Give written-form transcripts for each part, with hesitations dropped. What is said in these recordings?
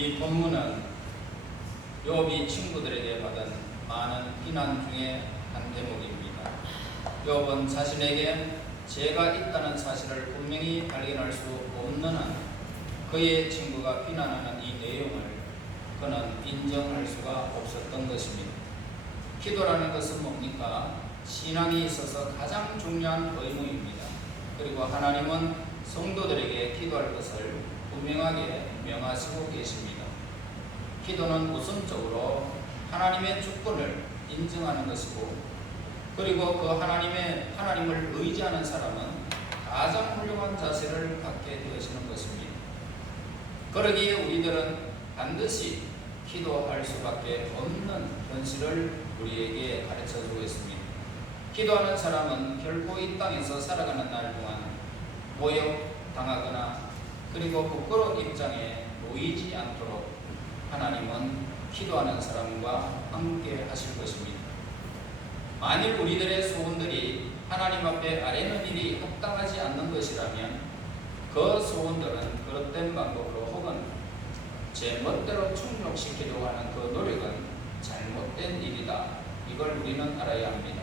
이 본문은 욥이 친구들에게 받은 많은 비난 중에 한 대목입니다. 욥은 자신에게 죄가 있다는 사실을 분명히 발견할 수 없는 한 그의 친구가 비난하는 이 내용을 그는 인정할 수가 없었던 것입니다. 기도라는 것은 뭡니까? 신앙에 있어서 가장 중요한 의무입니다. 그리고 하나님은 성도들에게 기도할 것을 분명하게 명하시고 계십니다. 기도는 우선적으로 하나님의 주권을 인정하는 것이고, 그리고 그 하나님을 의지하는 사람은 가장 훌륭한 자세를 갖게 되어지는 것입니다. 그러기에 우리들은 반드시 기도할 수밖에 없는 현실을 우리에게 가르쳐주고 있습니다. 기도하는 사람은 결코 이 땅에서 살아가는 날 동안 모욕당하거나 그리고 부끄러운 입장에 놓이지 않도록 하나님은 기도하는 사람과 함께 하실 것입니다. 만일 우리들의 소원들이 하나님 앞에 아뢰는 일이 합당하지 않는 것이라면 그 소원들은 그릇된 방법으로 혹은 제 멋대로 충족시키려고 하는 그 노력은 잘못된 일이다. 이걸 우리는 알아야 합니다.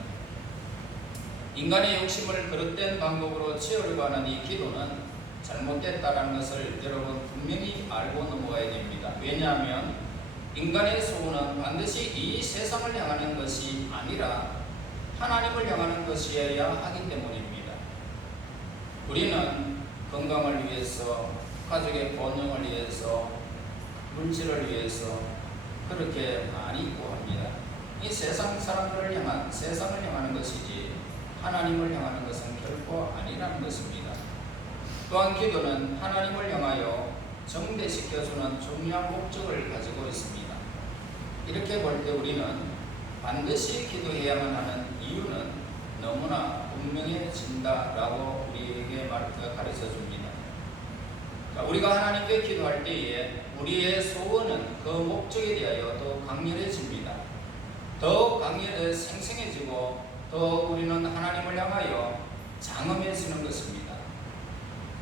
인간의 욕심을 그릇된 방법으로 채우려고 하는 이 기도는 잘못됐다는 것을 여러분 분명히 알고 넘어가야 됩니다. 왜냐하면 인간의 소원은 반드시 이 세상을 향하는 것이 아니라 하나님을 향하는 것이어야 하기 때문입니다. 우리는 건강을 위해서, 가족의 번영을 위해서, 물질을 위해서 그렇게 많이 구합니다. 이 세상 사람들을 향한, 세상을 향하는 것이지 하나님을 향하는 것은 결코 아니라는 것입니다. 또한 기도는 하나님을 향하여 정대시켜주는 중요한 목적을 가지고 있습니다. 이렇게 볼 때 우리는 반드시 기도해야만 하는 이유는 너무나 분명해진다라고 우리에게 가르쳐 줍니다. 우리가 하나님께 기도할 때에 우리의 소원은 그 목적에 대하여 더 강렬해집니다. 더 생생해지고 더 우리는 하나님을 향하여 장엄해지는 것입니다.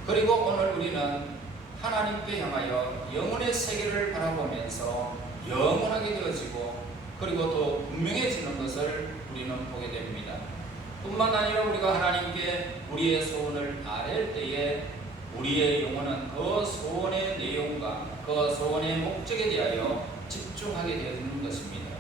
그리고 오늘 우리는 하나님께 향하여 영혼의 세계를 바라보면서 영원하게 되어지고 그리고 더 분명해지는 것을 우리는 보게 됩니다. 뿐만 아니라 우리가 하나님께 우리의 소원을 아뢰 때에 우리의 영혼은 그 소원의 내용과 그 소원의 목적에 대하여 집중하게 되는 것입니다.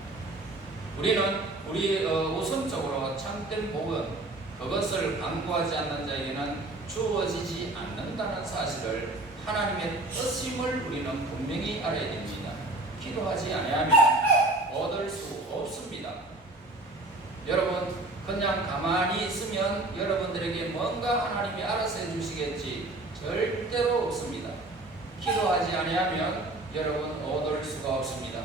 우리는 우선적으로 참된 복은 그것을 강구하지 않는 자에게는 주어지지 않는다는 사실을 하나님의 뜻임을 우리는 분명히 알아야 됩니다. 기도하지 아니하면 얻을 수 없습니다. 여러분 그냥 가만히 있으면 여러분들에게 뭔가 하나님이 알아서 해주시겠지 절대로 없습니다. 기도하지 아니하면 여러분 얻을 수가 없습니다.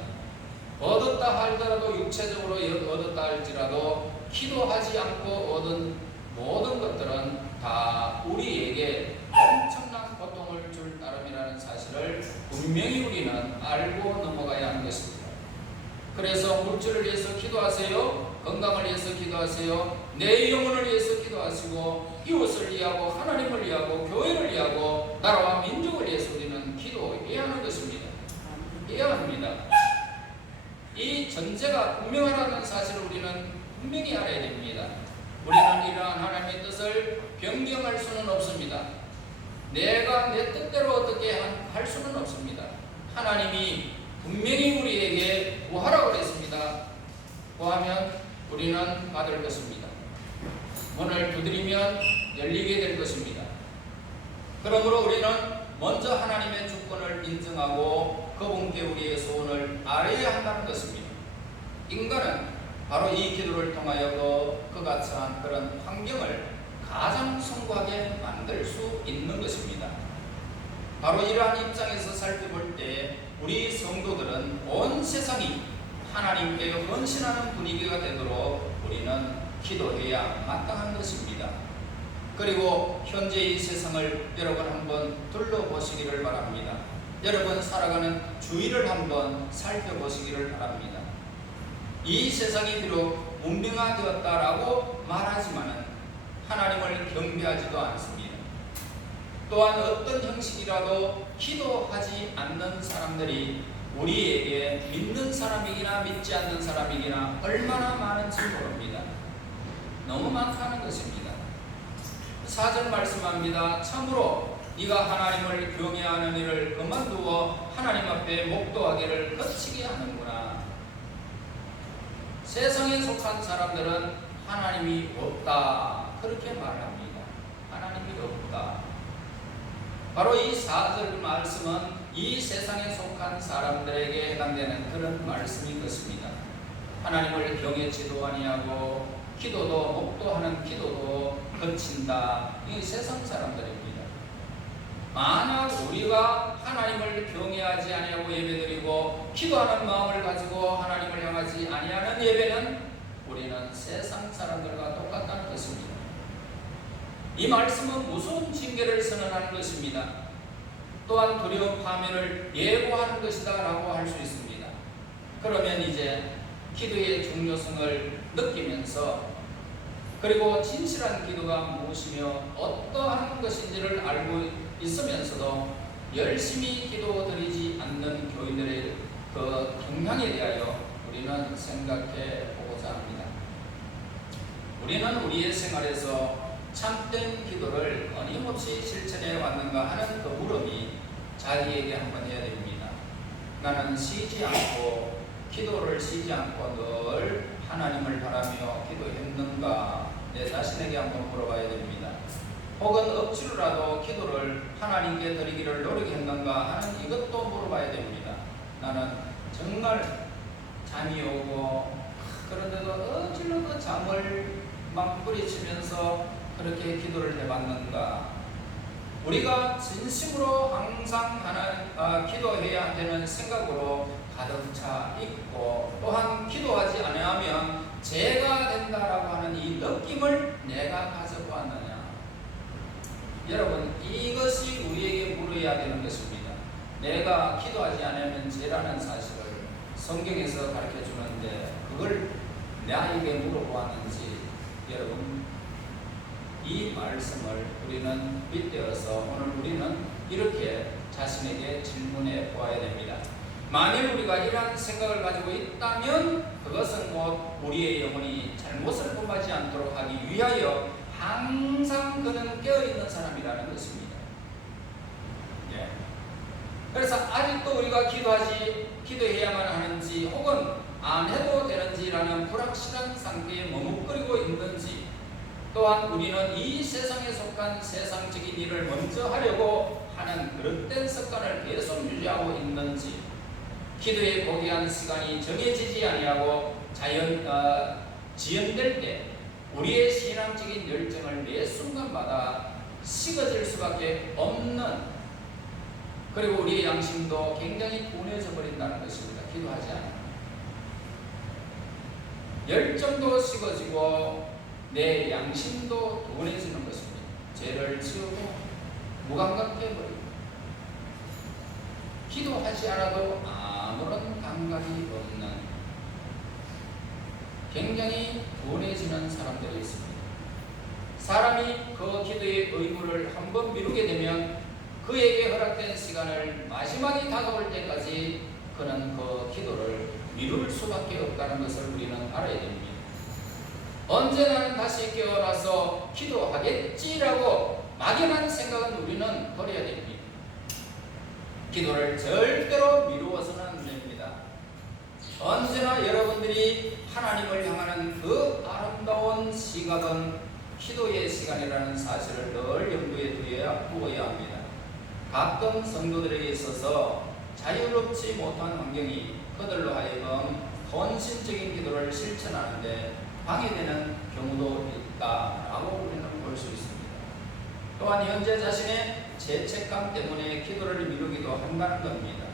얻었다 할지라도 육체적으로 얻었다 할지라도 기도하지 않고 얻은 모든 것들은 다 우리에게 엄청난 고통을 줄 따름이라는 사실을 분명히 우리는 알고 넘어가야 하는 것입니다. 그래서 물질을 위해서 기도하세요. 건강을 위해서 기도하세요. 내 영혼을 위해서 기도하시고 이웃을 위하고 하나님을 위하고 교회를 위하고 나라와 민족을 위해서 우리는 기도해야 하는 것입니다. 해야 합니다. 이 전제가 분명하다는 사실을 우리는 분명히 알아야 됩니다. 우리는 이러한 하나님의 뜻을 변경할 수는 없습니다. 내가 내 뜻대로 어떻게 할 수는 없습니다. 하나님이 분명히 우리에게 구하라고 그랬습니다. 구하면 우리는 받을 것입니다. 문을 두드리면 열리게 될 것입니다. 그러므로 우리는 먼저 하나님의 주권을 인정하고 그분께 우리의 소원을 아뢰야 한다는 것입니다. 인간은 바로 이 기도를 통하여 그같이 그런 환경을 가장 성공하게 만들 수 있는 것입니다. 바로 이러한 입장에서 살펴볼 때 우리 성도들은 온 세상이 하나님께 헌신하는 분위기가 되도록 우리는 기도해야 마땅한 것입니다. 그리고 현재 이 세상을 여러분 한번 둘러보시기를 바랍니다. 여러분 살아가는 주위를 한번 살펴보시기를 바랍니다. 이 세상이 비록 문명화되었다라고 말하지만 하나님을 경배하지도 않습니다. 또한 어떤 형식이라도 기도하지 않는 사람들이 우리에게 믿는 사람이기나 믿지 않는 사람이기나 얼마나 많은지 모릅니다. 너무 많다는 것입니다. 4절 말씀합니다. 참으로 네가 하나님을 경외하는 일을 그만두어 하나님 앞에 목도하기를 거치게 하는구나. 세상에 속한 사람들은 하나님이 없다 그렇게 말합니다. 하나님이 없다. 바로 이 4절 말씀은 이 세상에 속한 사람들에게 해당되는 그런 말씀인 것입니다. 하나님을 경외치도 아니하고 기도도 목도하는 기도도 거친다. 이 세상 사람들입니다. 만약 우리가 하나님을 경외하지 아니하고 예배드리고 기도하는 마음을 가지고 하나님을 향하지 아니하는 예배는 우리는 세상 사람들과 똑같다는 것입니다. 이 말씀은 무서운 징계를 선언하는 것입니다. 또한 두려운 파멸을 예고하는 것이다 라고 할 수 있습니다. 그러면 이제 기도의 중요성을 느끼면서 그리고 진실한 기도가 무엇이며 어떠한 것인지를 알고 있으면서도 열심히 기도드리지 않는 교인들의 그 경향에 대하여 우리는 생각해 보고자 합니다. 우리는 우리의 생활에서 참된 기도를 끊임없이 실천해 왔는가 하는 그 물음이 자기에게 한번 해야 됩니다. 나는 쉬지 않고 기도를 쉬지 않고 늘 하나님을 바라며 기도했는가 내 자신에게 한번 물어봐야 됩니다. 혹은 억지로라도 기도를 하나님께 드리기를 노력했는가 하는 이것도 물어봐야 됩니다. 나는 정말 잠이 오고 그런데도 억지로도 잠을 막 뿌리치면서 그렇게 기도를 해봤는가. 우리가 진심으로 항상 기도해야 되는 생각으로 가득 차 있고 또한 기도하지 않으면 죄가 된다라고 하는 이 느낌을 내가 가지고 왔느냐. 여러분 이것이 우리에게 물어야 되는 것입니다. 내가 기도하지 않으면 죄라는 사실을 성경에서 가르쳐 주는데 그걸 나에게 물어보았는지 여러분 이 말씀을 우리는 빗대어서 오늘 우리는 이렇게 자신에게 질문해 보아야 됩니다. 만일 우리가 이러한 생각을 가지고 있다면 그것은 곧 우리의 영혼이 잘못을 범하지 않도록 하기 위하여 항상 그는 깨어있는 사람이라는 것입니다. 예. 그래서 아직도 우리가 기도해야만 하는지 혹은 안 해도 되는지라는 불확실한 상태에 머뭇거리고 있는지 또한 우리는 이 세상에 속한 세상적인 일을 먼저 하려고 하는 그릇된 습관을 계속 유지하고 있는지 기도에 고귀한 시간이 정해지지 아니하고 지연될 때 우리의 신앙적인 열정을 매 순간마다 식어질 수밖에 없는 그리고 우리의 양심도 굉장히 둔해져 버린다는 것입니다. 기도하지 않으면 열정도 식어지고 내 양심도 둔해지는 것입니다. 죄를 지우고 무감각해버리고 기도하지 않아도 아무런 감각이 없는 굉장히 둔해지는 사람들이 있습니다. 사람이 그 기도의 의무를 한번 미루게 되면 그에게 허락된 시간을 마지막이 다가올 때까지 그는 그 기도를 미룰 수밖에 없다는 것을 우리는 알아야 됩니다. 언제 나는 다시 깨어나서 기도하겠지라고 막연한 생각은 우리는 버려야 됩니다. 기도를 절대로 미루어서는 안 됩니다. 언제나 여러분들이 하나님을 향하는 그 아름다운 시각은 기도의 시간이라는 사실을 늘 염두에 두어야 합니다. 가끔 성도들에게 있어서 자유롭지 못한 환경이 그들로 하여금 헌신적인 기도를 실천하는데 방해되는 경우도 있다라고 우리는 볼 수 있습니다. 또한 현재 자신의 죄책감 때문에 기도를 미루기도 한다는 겁니다.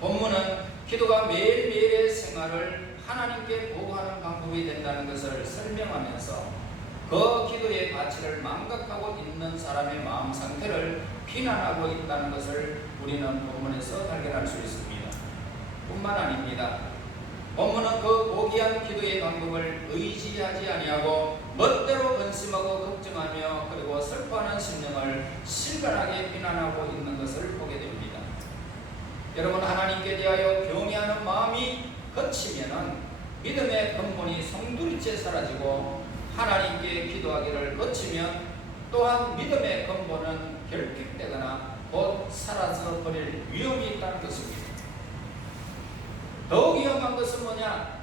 본문은 기도가 매일매일의 생활을 하나님께 보고하는 방법이 된다는 것을 설명하면서 그 기도의 가치를 망각하고 있는 사람의 마음 상태를 비난하고 있다는 것을 우리는 본문에서 발견할 수 있습니다. 뿐만 아닙니다. 본문은 그 고귀한 기도의 방법을 의지하지 아니하고 멋대로 근심하고 걱정하며 그리고 슬퍼하는 심령을 실감하게 비난하고 있는 것을 보게 됩니다. 여러분, 하나님께 대하여 경외하는 마음이 거치면은 믿음의 근본이 송두리째 사라지고 하나님께 기도하기를 거치면 또한 믿음의 근본은 결핍되거나 곧 사라져 버릴 위험이 있다는 것입니다. 더욱 위험한 것은 뭐냐?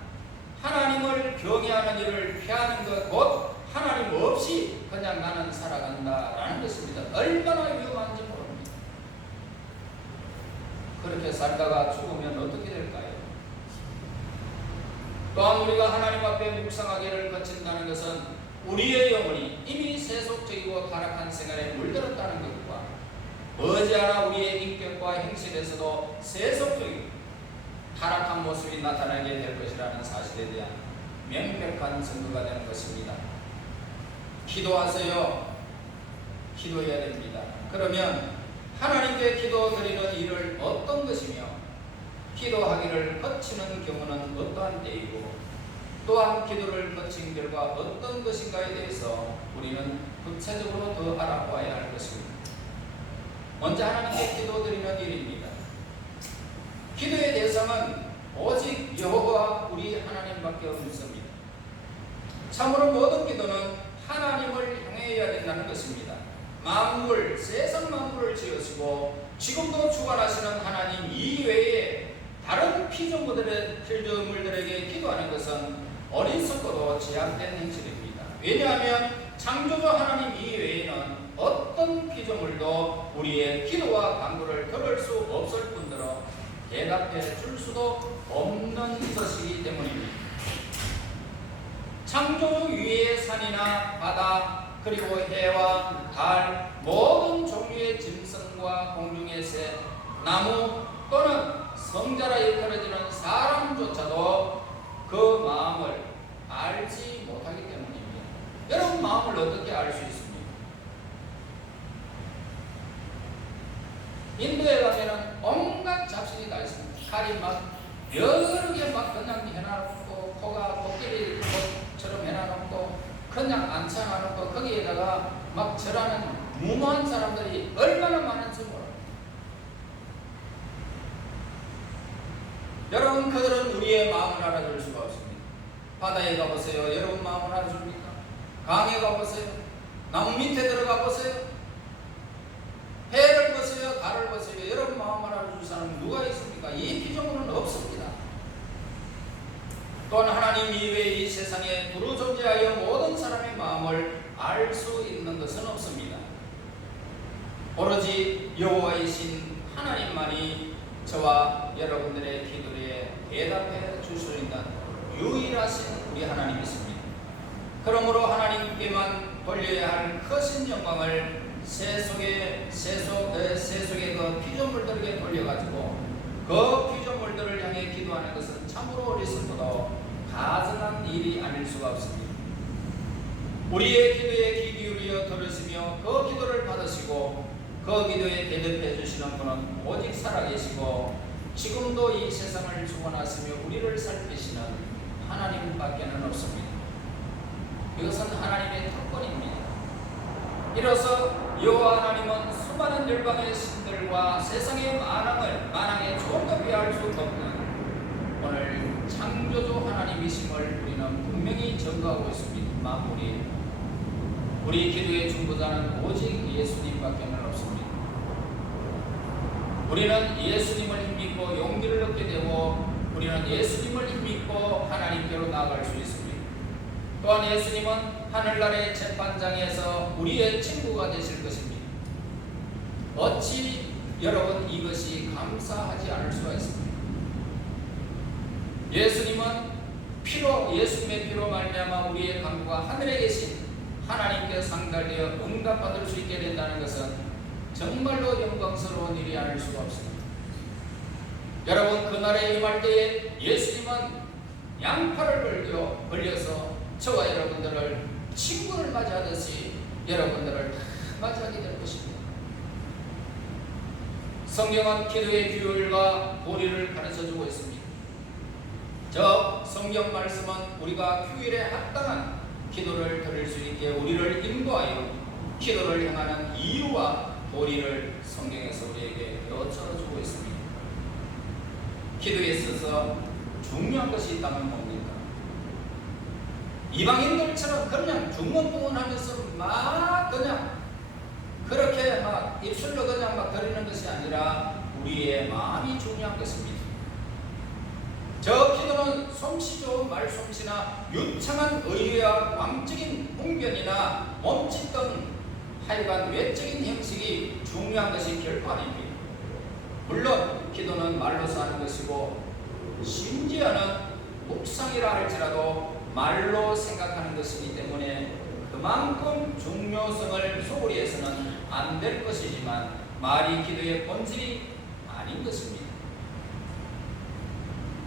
하나님을 경외하는 일을 피하는 것, 곧 하나님 없이 그냥 나는 살아간다라는 것입니다. 얼마나 위험한지 모릅니다. 그렇게 살다가 죽으면 어떻게 될까요? 또한 우리가 하나님 앞에 묵상하기를 거친다는 것은 우리의 영혼이 이미 세속적이고 타락한 생활에 물들었다는 것과 머지않아 우리의 인격과 행실에서도 세속적이고 타락한 모습이 나타나게 될 것이라는 사실에 대한 명백한 증거가 되는 것입니다. 기도하세요. 기도해야 됩니다. 그러면 하나님께 기도드리는 일을 어떤 것이며 기도하기를 거치는 경우는 어떠한 때이고 또한 기도를 거친 결과 어떤 것인가에 대해서 우리는 구체적으로 더 알아봐야 할 것입니다. 먼저 하나님께 기도드리는 일입니다. 기도의 대상은 오직 여호와 우리 하나님밖에 없습니다. 참으로 모든 기도는 하나님을 향해야 된다는 것입니다. 만물, 세상 만물을 지으시고 지금도 주관하시는 하나님 이외에 다른 피조물들에게 기도하는 것은 어리석고도 제한된 행실입니다. 왜냐하면 창조주 하나님 이외에는 어떤 피조물도 우리의 기도와 간구를 들을 수 없을 뿐더러 대답해 줄 수도 없는 것이기 때문입니다. 창조주 위의 산이나 바다 그리고 해와 달 모든 종류의 짐승과 공중의 새, 나무 또는 성자라에 떨어지는 사람조차도 그 마음을 알지 못하기 때문입니다. 여러분, 마음을 어떻게 알 수 있습니까? 인도에 가면은 온갖 잡식이 다 있습니다. 칼이 막 여러 개 막 그냥 해놔놓고 코가 코끼리 코처럼 해놔놓고 그냥 앉혀놔놓고 거기에다가 막 절하는 무모한 사람들이 얼마나 많은지 몰라요. 여러분, 그들은 우리의 마음을 알아줄 수가 없습니다. 바다에 가보세요. 여러분 마음을 알아줍니까? 강에 가보세요. 나무 밑에 들어가 보세요. 해를 보세요. 달을 보세요. 여러분 마음을 알아줄 사람은 누가 있습니까? 이 피조물은 없습니다. 또한 하나님 이외에 이 세상에 두루 존재하여 모든 사람의 마음을 알 수 있는 것은 없습니다. 오로지 여호와이신 하나님만이 저와 여러분들의 기도에 대답해 줄 수 있는 유일하신 우리 하나님이십니다. 그러므로 하나님께만 돌려야 할 크신 영광을 세속의 그 피조물들에게 돌려가지고 그 피조물들을 향해 기도하는 것은 참으로 어리석고도 가증한 일이 아닐 수가 없습니다. 우리의 기도에 귀 기울여 들으시며 그 기도를 받으시고 그 기도에 대답해 주시는 분은 오직 살아계시고 지금도 이 세상을 주관하시며 우리를 살피시는 하나님밖에는 없습니다. 이것은 하나님의 특권입니다. 이로써 여호와 하나님은 수많은 열방의 신들과 세상의 만왕의 조금 비할 수 없는 오늘 창조주 하나님이심을 우리는 분명히 증거하고 있습니다. 만물이 우리 기도의 중보자는 오직 예수님밖에는 없습니다. 우리는 예수님을 힘입고 용기를 얻게 되고 우리는 예수님을 힘입고 하나님께로 나아갈 수 있습니다. 또한 예수님은 하늘나라의 재판장에서 우리의 친구가 되실 것입니다. 어찌 여러분 이것이 감사하지 않을 수가 있습니까? 예수님은 예수님의 피로 말미암아 우리의 간구가 하늘에 계신 하나님께 상달되어 응답받을 수 있게 된다는 것은 정말로 영광스러운 일이 아닐 수가 없습니다. 여러분, 그날에 임할 때에 예수님은 양팔을 벌려서 저와 여러분들을 친구를 맞이하듯이 여러분들을 다 맞이하게 될 것입니다. 성경은 기도의 규율과 도리를 가르쳐주고 있습니다. 저 성경 말씀은 우리가 휴일에 합당한 기도를 드릴 수 있게 우리를 인도하여 기도를 행하는 이유와 도리를 성경에서 우리에게 여쭤주고 있습니다. 기도에 있어서 중요한 것이 있다면 뭡니까? 이방인들처럼 그냥 중문부문하면서 막 그냥 그렇게 막 입술로 그냥 막 드리는 것이 아니라 우리의 마음이 중요한 것입니다. 저 기도는 솜씨 좋은 말솜씨나 유창한 의외와 광적인 봉변이나 몸짓 등 하여간 외적인 형식이 중요한 것이 결코 아닙니다. 물론 기도는 말로서 하는 것이고 심지어는 묵상이라 할지라도 말로 생각하는 것이기 때문에 그만큼 중요성을 소홀히 해서는 안 될 것이지만 말이 기도의 본질이 아닌 것입니다.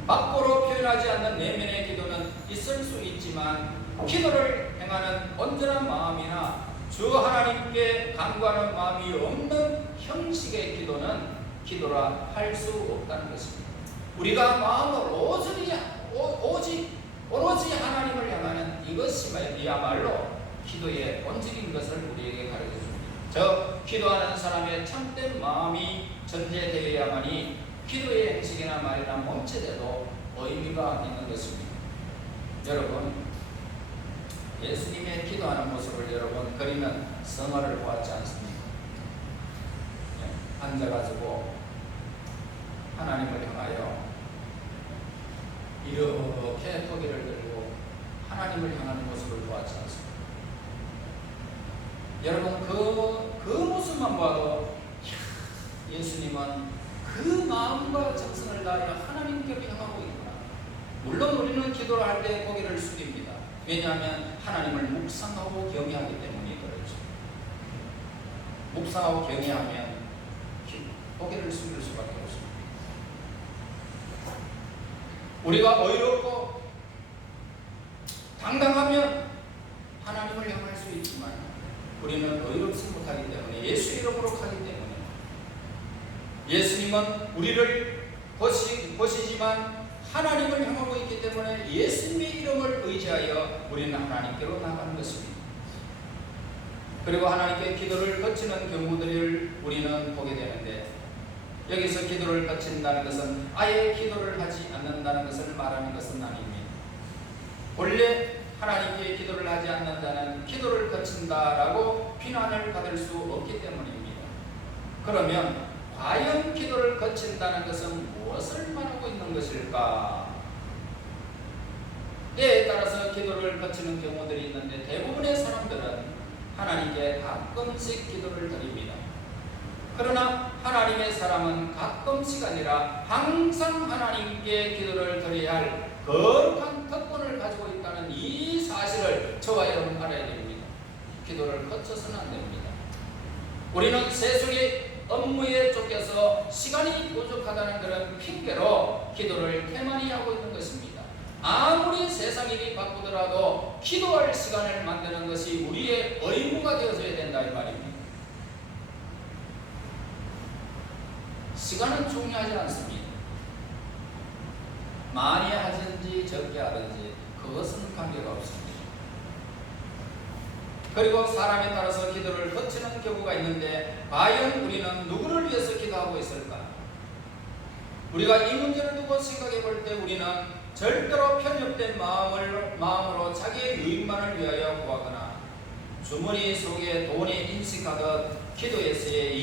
밖으로 표현하지 않는 내면의 기도는 있을 수 있지만 기도를 행하는 온전한 마음이나 주 하나님께 간구하는 마음이 없는 형식의 기도는 기도라 할 수 없다는 것입니다. 우리가 마음으로 오로지 하나님을 향하는 이것이야말로 기도의 본질인 것을 우리에게 가르쳐 줍니다. 저 기도하는 사람의 참된 마음이 전제되어야만이 기도의 행식이나 말이나 몸짓에도 의미가 있는 것입니다. 여러분, 예수님의 기도하는 모습을 여러분 그리면 성화를 보았지 않습니까? 앉아가지고 하나님을 향하여 이렇게 고개를 들고 하나님을 향하는 모습을 보았지 않습니까? 여러분 그 모습만 봐도 예수님은 그 마음과 정성을 다하여 하나님께로 향하고 있구나. 물론 우리는 기도를 할 때 고개를 숙입니다. 왜냐하면 하나님을 묵상하고 경외하기 때문에 그렇죠. 묵상하고 경외하면 고개를 숙일 수밖에 없습니다. 우리가 의롭고 당당하면 하나님을 향할 수 있지만 우리는 의롭지 못하기 때문에 예수 이름으로 가기 때문에 예수님은 우리를 보시지만 하나님을 향하고 있기 때문에 예수님의 이름을 의지하여 우리는 하나님께로 나가는 것입니다. 그리고 하나님께 기도를 거치는 경우들을 우리는 보게 되는데 여기서 기도를 거친다는 것은 아예 기도를 하지 않는다는 것을 말하는 것은 아닙니다. 원래 하나님께 기도를 하지 않는다는 기도를 거친다라고 비난을 받을 수 없기 때문입니다. 그러면 과연 기도를 거친다는 것은 무엇을 말하고 있는 것일까? 때에 따라서 기도를 거치는 경우들이 있는데 대부분의 사람들은 하나님께 가끔씩 기도를 드립니다. 그러나 하나님의 사람은 가끔씩 아니라 항상 하나님께 기도를 드려야 할 거룩한 특권을 가지고 있다는 이 사실을 저와 여러분 알아야 됩니다. 기도를 거쳐서는 안 됩니다. 우리는 세속의 업무에 쫓겨서 시간이 부족하다는 그런 핑계로 기도를 태만히 하고 있는 것입니다. 아무리 세상 일이 바쁘더라도 기도할 시간을 만드는 것이 우리의 의무가 되어져야 된다 이 말입니다. 시간은 중요하지 않습니다. 많이 하든지 적게 하든지 그것은 관계가 없습니다. 그리고 사람에 따라서 기도를 거치는 경우가 있는데 과연 우리는 누구를 위해서 기도하고 있을까? 우리가 이 문제를 두고 생각해 볼 때 우리는 절대로 편협된 마음으로 자기의 유익만을 위하여 구하거나 주머니 속에 돈이 인식하듯 기도에서의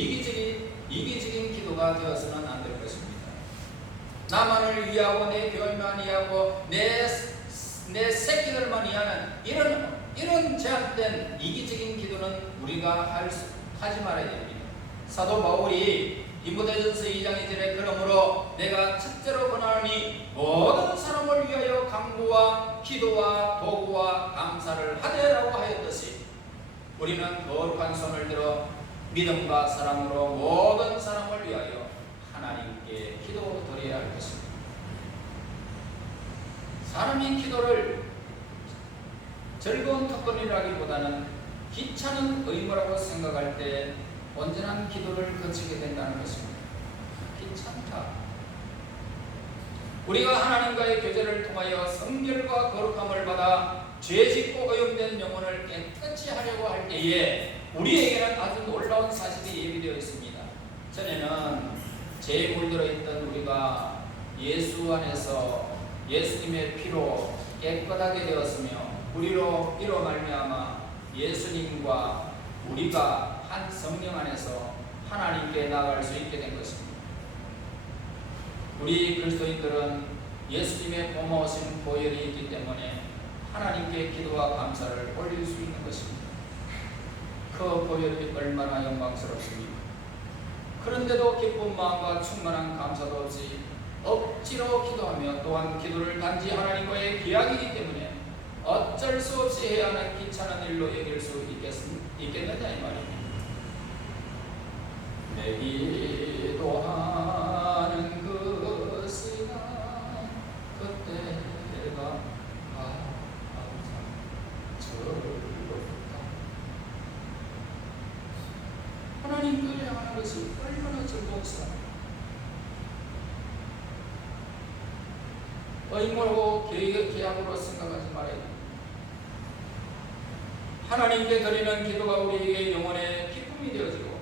이기적인 기도가 되어서는 안 될 것입니다. 나만을 위하고 내 별만 위하고 내 새끼들만 위하는 이런 제한된 이기적인 기도는 우리가 하지 말아야 됩니다. 사도 바울이 디모데전서 2장 2절에 그러므로 내가 첫째로 권하노니 모든 사람을 위하여 간구와 기도와 도구와 감사를 하되라고 하였듯이 우리는 거룩한 손을 들어 믿음과 사랑으로 모든 사람을 위하여 하나님께 기도 드려야 할 것입니다. 사람이 기도를 즐거운 특권이라기보다는 귀찮은 의무라고 생각할 때 온전한 기도를 거치게 된다는 것입니다. 귀찮다. 우리가 하나님과의 교제를 통하여 성결과 거룩함을 받아 죄짓고 오염된 영혼을 깨끗이 하려고 할 때에 우리에게는 아주 놀라운 사실이 예비되어 있습니다. 전에는 죄에 물들어 있던 우리가 예수 안에서 예수님의 피로 깨끗하게 되었으며 이로 말미암아 예수님과 우리가 한 성령 안에서 하나님께 나아갈 수 있게 된 것입니다. 우리 그리스도인들은 예수님의 고마우신 보혈이 있기 때문에 하나님께 기도와 감사를 올릴 수 있는 것입니다. 그 보혈이 얼마나 영광스럽습니까? 그런데도 기쁜 마음과 충만한 감사도 없이 억지로 기도하며 또한 기도를 단지 하나님과의 계약이기 때문에 어쩔 수 없이 해야 하는 귀찮은 일로 여길 수 있겠느냐 이 말입니다. 내 기도하는 그 시간 그때가 항상 즐겁다. 하나님께 향하는 것이 얼마나 즐거웠어. 의무로 계약으로 생각하지 말아야 됩니다. 하나님께 드리는 기도가 우리에게 영혼의 기쁨이 되어지고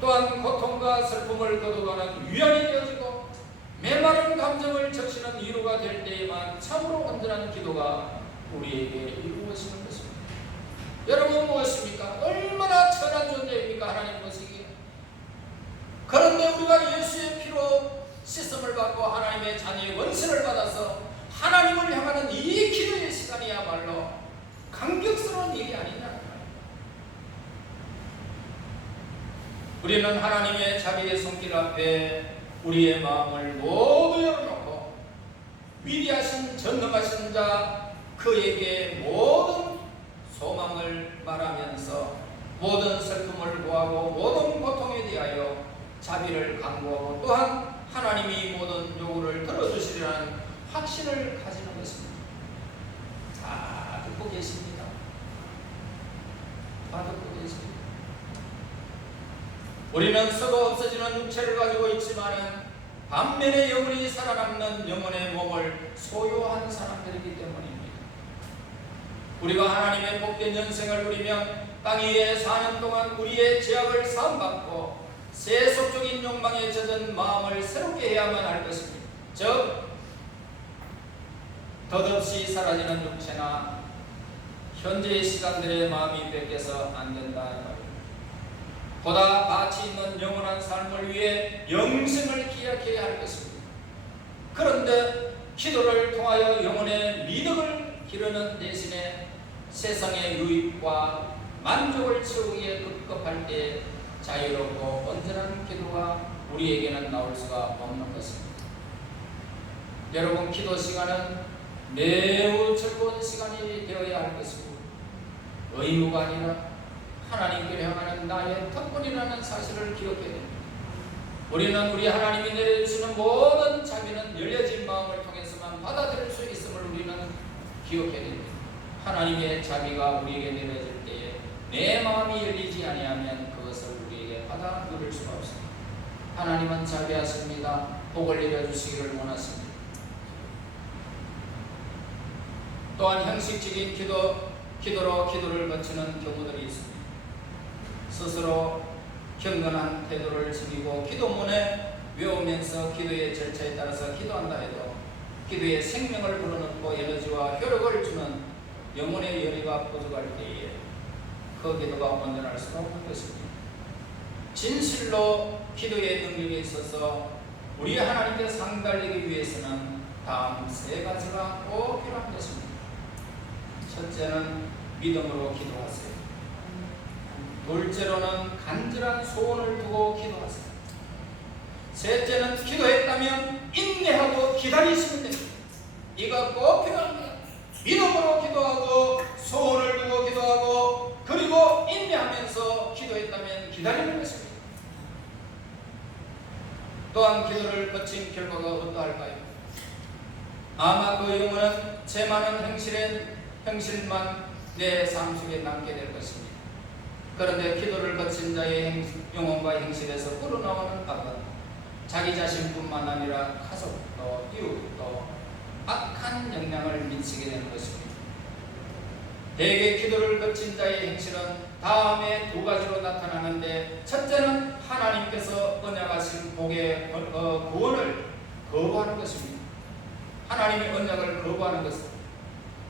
또한 고통과 슬픔을 거둬가는 위안이 되어지고 메마른 감정을 적시는 위로가 될 때에만 참으로 온전한 기도가 우리에게 이루어지는 것입니다. 여러분 무엇입니까? 얼마나 천한 존재입니까? 하나님 보시기에. 그런데 우리가 예수의 피로 씻음을 받고 하나님의 자녀의 원세를 받아서 하나님을 향하는 이 기도의 시간이야말로 감격스러운 일이 아니냐. 우리는 하나님의 자비의 손길 앞에 우리의 마음을 모두 열어놓고 위대하신 전능하신 자 그에게 모든 소망을 말하면서 모든 슬픔을 구하고 모든 고통에 대하여 자비를 강구하고 또한 하나님이 모든 요구를 들어주시리라는 확신을 가지는 것입니다. 다 듣고 계십니다. 다 듣고 계십니다. 우리는 썩어 없어지는 육체를 가지고 있지만 반면에 영원히 살아남는 영혼의 몸을 소유한 사람들이기 때문입니다. 우리가 하나님의 복된 nhân 생을 누리면 땅 위에 사는 동안 우리의 죄악을 사함받고 세속적인 욕망에 젖은 마음을 새롭게 해야만 할 것입니다. 즉 덧없이 사라지는 육체나 현재의 시간들의 마음이 뺏겨서 안 된다 말입니다. 보다 가치 있는 영원한 삶을 위해 영생을 기약해야 할 것입니다. 그런데 기도를 통하여 영혼의 미덕을 기르는 대신에 세상의 유익과 만족을 채우기에 급급할 때 자유롭고 온전한 기도가 우리에게는 나올 수가 없는 것입니다. 여러분, 기도 시간은 매우 즐거운 시간이 되어야 할 것이고 의무가 아니라 하나님께 향하는 나의 특권이라는 사실을 기억해야 됩니다. 우리는 우리 하나님이 내려주시는 모든 자비는 열려진 마음을 통해서만 받아들일 수 있음을 우리는 기억해야 됩니다. 하나님의 자비가 우리에게 내려질 때에 내 마음이 열리지 아니하면 그것을 우리에게 받아 누릴 수가 없습니다. 하나님은 자비하십니다. 복을 내려주시기를 원하십니다. 또한 형식적인 기도로 기도를 거치는 경우들이 있습니다. 스스로 경건한 태도를 지니고 기도문에 외우면서 기도의 절차에 따라서 기도한다 해도 기도의 생명을 불어넣고 에너지와 효력을 주는 영혼의 열의가 부족할 때에 그 기도가 온전할 수가 없는 것입니다. 진실로 기도의 능력에 있어서 우리 하나님께 상달되기 위해서는 다음 세 가지가 꼭 필요한 것입니다. 첫째는 믿음으로 기도하세요. 둘째로는 간절한 소원을 두고 기도하세요. 셋째는 기도했다면 인내하고 기다리시면 됩니다. 이거 꼭 필요합니다. 믿음으로 기도하고 소원을 두고 기도하고 그리고 인내하면서 기도했다면 기다리는 것입니다. 또한 기도를 거친 결과가 어떠할까요? 아마 그 영혼은 제 많은 행실만 내 삶 속에 남게 될 것입니다. 그런데 기도를 거친 자의 영혼과 행실에서 우러나오는 악은 자기 자신뿐만 아니라 가족도 이웃도 악한 영향을 미치게 되는 것입니다. 대개 기도를 거친 자의 행실은 다음에 두 가지로 나타나는데, 첫째는 하나님께서 언약하신 복의 구원을 거부하는 것입니다. 하나님의 언약을 거부하는 것은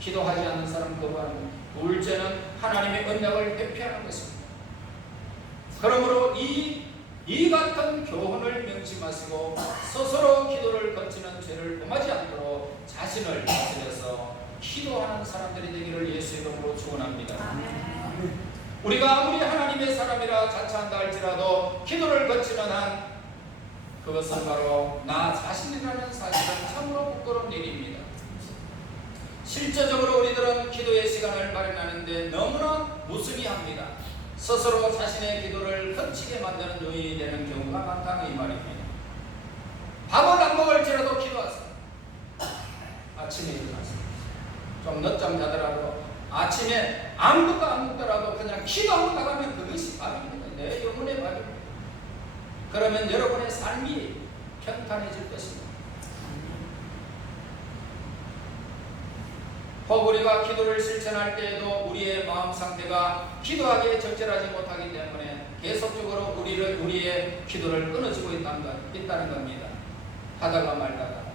기도하지 않는 사람 거부하는 것. 둘째는 하나님의 언약을 회피하는 것입니다. 그러므로 이 같은 교훈을 명심하시고 스스로 기도를 거치는 죄를 범하지 않도록 자신을 다스려서 기도하는 사람들이 되기를 예수의 이름으로 축원합니다. 우리가 아무리 하나님의 사람이라 자처한다 할지라도 기도를 거치는 한 그것은 바로 나 자신이라는 사실은 참으로 부끄러운 일입니다. 실제적으로 우리들은 기도의 시간을 마련하는데 너무나 무수미합니다. 스스로 자신의 기도를 거치게 만드는 요인이 되는 경우가 많다는 이 말입니다. 밥을 안 먹을지라도 기도하세요. 아침에 일어나세요. 좀 늦잠 자더라도 아침에 아무것도 안 먹더라도 그냥 기도하고 나가면 그것이 밥입니다. 내 영혼의 밥입니다. 그러면 여러분의 삶이 평탄해질 것입니다. 혹 우리가 기도를 실천할 때에도 우리의 마음 상태가 기도하기에 적절하지 못하기 때문에 계속적으로 우리의 기도를 끊어지고 있다는 겁니다. 하다가 말다가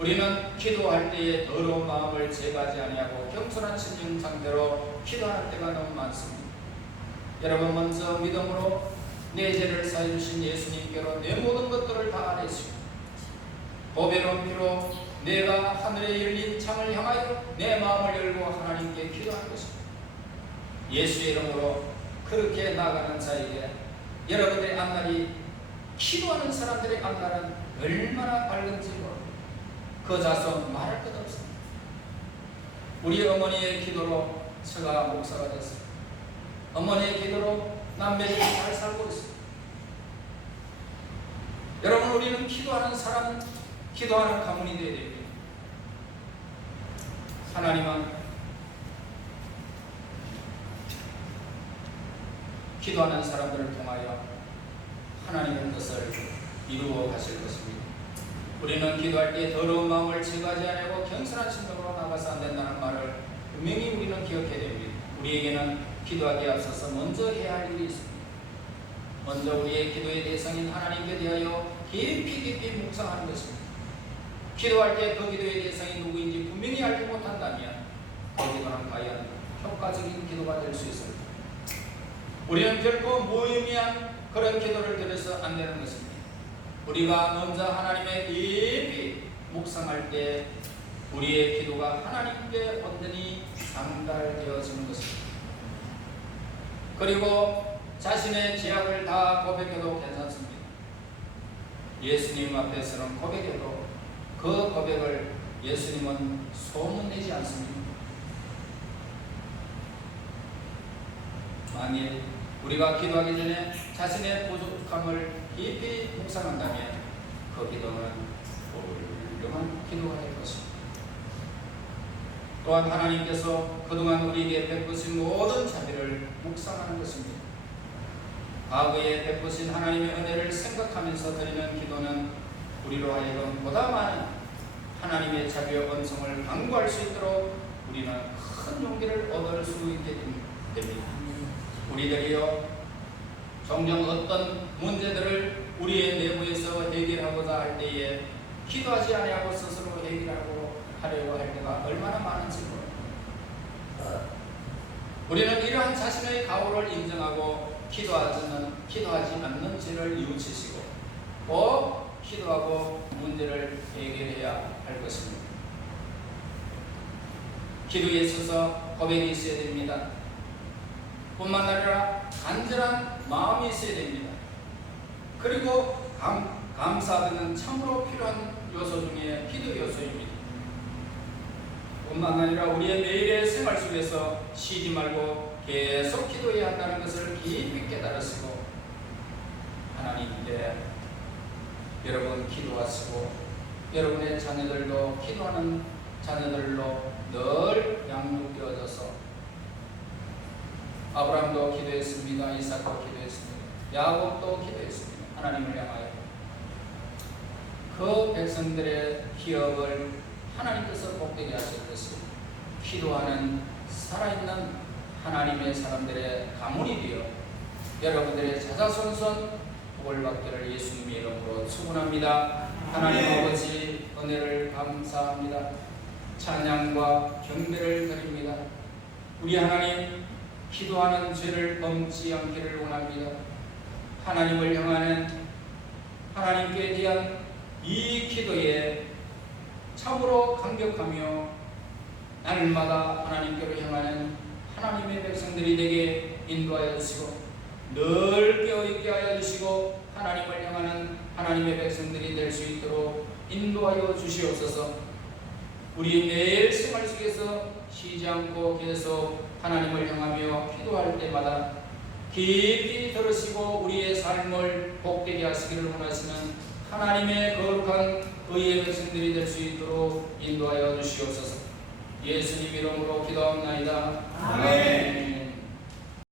우리는 기도할 때에 더러운 마음을 제거하지 아니하고 겸손한 심령 상태로 기도하는 때가 너무 많습니다. 여러분, 먼저 믿음으로 내 죄를 사해 주신 예수님께로 내 모든 것들을 다 아뢰시고 보배로운 피로 내가 하늘에 열린 창을 향하여 내 마음을 열고 하나님께 기도하는 것입니다. 예수의 이름으로 그렇게 나아가는 자에게 여러분들의 앞날이 기도하는 사람들의 앞날은 얼마나 밝은지 모릅니다. 그 자손 말할 것 없습니다. 우리 어머니의 기도로 제가 목사가 됐습니다. 어머니의 기도로 남매들이 잘 살고 있습니다. 여러분, 우리는 기도하는 사람, 기도하는 가문이 되어야 됩니다. 하나님은 기도하는 사람들을 통하여 하나님의 뜻을 이루어 가실 것입니다. 우리는 기도할 때 더러운 마음을 제거하지 않고 겸손한 심령으로 나가서 안 된다는 말을 분명히 우리는 기억해야 됩니다. 우리에게는 기도하기에 앞서서 먼저 해야 할 일이 있습니다. 먼저 우리의 기도의 대상인 하나님께 대하여 깊이 묵상하는 것입니다. 기도할 때 그 기도의 대상이 누구인지 분명히 알지 못한다면 그 기도는 과연 효과적인 기도가 될 수 있습니다. 우리는 결코 무의미한 그런 기도를 드려서 안 되는 것입니다. 우리가 먼저 하나님의 깊이 묵상할 때 우리의 기도가 하나님께 온전히 전달되어지는 것입니다. 그리고 자신의 죄악을 다 고백해도 괜찮습니다. 예수님 앞에서는 고백해도 그 고백을 예수님은 소문내지 않습니다. 만일 우리가 기도하기 전에 자신의 부족함을 깊이 묵상한다면 그 기도는 훌륭한 기도가 될 것입니다. 또한 하나님께서 그동안 우리에게 베푸신 모든 자비를 묵상하는 것입니다. 과거에 베푸신 하나님의 은혜를 생각하면서 드리는 기도는 우리로 하여금 보다 많은 하나님의 자비와 은총을 강구할 수 있도록 우리는 큰 용기를 얻을 수 있게 됩니다. 우리들이요, 종종 어떤 문제들을 우리의 내부에서 해결하고자 할 때에 기도하지 아니하고 스스로 해결하고 하려고 할 때가 얼마나 많은지 모릅니다. 우리는 이러한 자신의 가오를 인정하고 기도하지 않는 죄를 뉘우치시고 꼭 기도하고 문제를 해결해야 할 것입니다. 기도에 있어서 고백이 있어야 됩니다. 뿐만 아니라 간절한 마음이 있어야 됩니다. 그리고 감사하는 참으로 필요한 요소 중에 기도 요소입니다. 뿐만 아니라 우리의 매일의 생활 속에서 쉬지 말고 계속 기도해야 한다는 것을 깊이 깨달으시고 하나님께 여러분 기도하시고 여러분의 자녀들도 기도하는 자녀들로 늘 양육되어져서 아브라함도 기도했습니다. 이삭도 기도했습니다. 야곱도 기도했습니다. 하나님을 향하여 그 백성들의 기업을 하나님께서 복되게 하실 것입니다. 기도하는 살아있는 하나님의 사람들의 가문이 되어 여러분들의 자자손손 복을 받기를 예수님의 이름으로 축원합니다. 하나님 아버지 은혜를 감사합니다. 찬양과 경배를 드립니다. 우리 하나님 기도하는 죄를 범치 않기를 원합니다. 하나님을 향하는 하나님께 대한 이 기도에 참으로 감격하며 날마다 하나님께로 향하는 하나님의 백성들이 되게 인도하여 주시고 늘 깨어있게 하여 주시고 하나님을 향하는 하나님의 백성들이 될 수 있도록 인도하여 주시옵소서. 우리 매일 생활 속에서 쉬지 않고 계속 하나님을 향하며 기도할 때마다 깊이 들으시고 우리의 삶을 복되게 하시기를 원하시는 하나님의 거룩한 의의 백성들이 될 수 있도록 인도하여 주시옵소서. 예수님 이름으로 기도합나이다. 아멘.